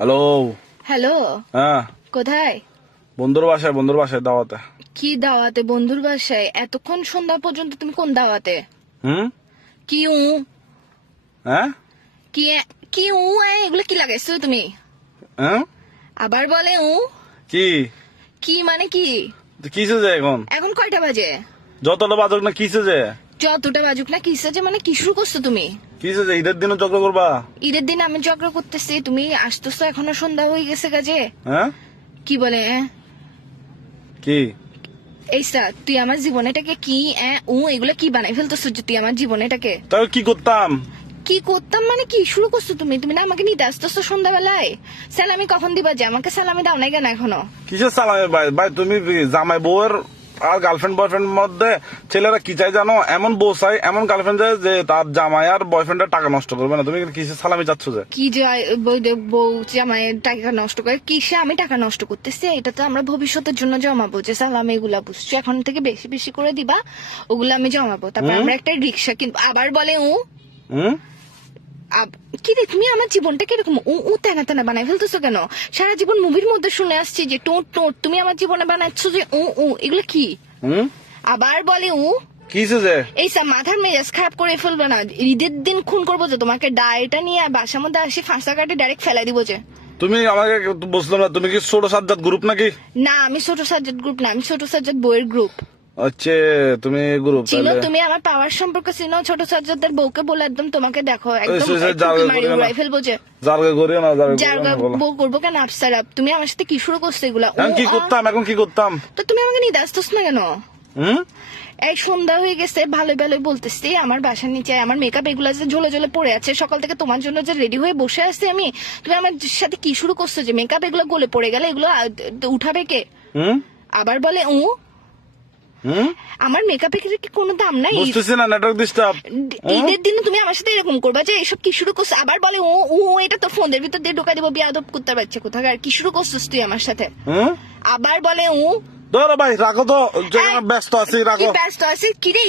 Hello. Hello, হ্যাঁ, কোথায়? বন্ধুর বাসায় দাওয়াতে। কি দাওয়াতে? বন্ধুর বাসায়? এতক্ষণ সন্ধ্যা পর্যন্ত তুমি কোন দাওয়াতে? হুম। কি উ হ্যাঁ। কি কি উ এগুলো কি লাগাইছো তুমি? হ্যাঁ। আবার বলে উ। কি কি মানে কি? কিসে যে এখন এখন কয়টা বাজে? যতটা বাজক না কিসে যে যতটা বাজুক না কিসে যে মানে কি শুরু করছো তুমি? কিসে যে ঈদের দিনও চক্র করবা? ঈদের দিন আমি ঝগড়া করতেছি, তুমি আসতেছো এখনো সন্ধ্যা হয়ে গেছে কাজে। হ্যাঁ। কি বলে কি এই স্যার, তুই আমার জীবনেটাকে কি এগুলো কি বানাই ফেলতেছো যে তুই আমার জীবনেটাকে? তাহলে কি করতাম? কি করতাম মানে কি শুরু করছো তুমি? তুমি না আমাকে নিতে আসতেছো সন্ধ্যাবেলায়? সালামি কখন দিবা? যে আমাকে সালামি দাও নাই কেন এখনো? কিসের সালামে ভাই? ভাই তুমি জামাই বউয়ের আর গার্লফ্রেন্ড বয়ফ্রেন্ড মধ্যে ছেলেরা কি চাই জানো? এমন বউ চাই, এমন গার্লফ্রেন্ড চাই যে তার জামাই আর বয়ফ্রেন্ডের টাকা নষ্ট করবে না। তুমি কিসের সালামি চাচ্ছ যে? কি যে বউ জামাইয়ের টাকা নষ্ট করে? কিসে আমি টাকা নষ্ট করতেছি? এটা তো আমরা ভবিষ্যতের জন্য জমাবো, যে সালামি এগুলা বুঝছো এখন থেকে বেশি বেশি করে দিবা, ওগুলো আমি জমাবো। তারপর আমরা একটা রিক্সা কিনবো। আবার বলে হুম। কি রে, তুমি আমার জীবনটাকে এরকম তেনা তেনা বানাই ফেলতেছো কেন? সারা জীবন মুভির মধ্যে শুনে আসছি যে টোট টোট, তুমি আমার জীবনে বানাচ্ছ যে এগুলো কি? হুম। আবার বলে কিসে যে? এইসব মাথার মেজাজ খারাপ করে ফেলবে না। ঈদের দিন খুন করবো যে তোমাকে, ডায়েটা নিয়ে বাসার মধ্যে আসি ফাঁসা কাটে ডাইরেক্ট ফেলাই দিব যে। তুমি আমাকে বুঝলাম না, তুমি কি ছোট সাজ্জাদ গ্রুপ নাকি? না, আমি ছোট সাজ্জাদ গ্রুপ না, আমি ছোট সাজ্জাদ বইয়ের গ্রুপ। আচ্ছা, তুমি গ্রুপ চিনো? তুমি আমার পাওয়ার সম্পর্কে চিনো? ছোট সাজ্জাদের বউকে বলে একদম তোমাকে দেখো একদম মারি উড়াই ফেলবো যে। জারগা করিও না, জারগা বউ করবো কেন? আফসার আপ, তুমি আমার সাথে কি শুরু করছো এগুলা? এখন কি করতাম? এখন কি করতাম? তো তুমি আমাকে নিতে আসতেছ না কেন? হুম। এই সন্ধ্যা হয়ে গেছে, ভালোই ভালোই বলতেছি, আমার বাসার নিচে আমার মেকআপ এগুলা যে ঝোলে ঝোলে পড়ে আছে, সকাল থেকে তোমার জন্য যে রেডি হয়ে বসে আছি আমি, তুমি আমার সাথে কি শুরু করছো যে মেকআপ এগুলো গলে পড়ে গেলে এগুলো উঠাবে কে? হুম। আবার বলে হুম। আমার মেকআপের কি কোনো দাম নাই? বুঝতেছি না, নেটওয়ার্ক ডিস্টার্ব। ঈদের দিনে তুমি আমার সাথে এরকম করবা যে এসব কি শুরু করছো? আবার বলে এটা তো ফোনের ভিতর দিয়ে ঢোকা দিব, বিয়াদব করতে পারছে কোথাকার। কি শুরু করছিস তুই আমার সাথে? হুম। আবার বলে ধরো ভাই, রাখো তো, ব্যস্ত আছি, রাখো। ব্যস্ত আছি কি রে?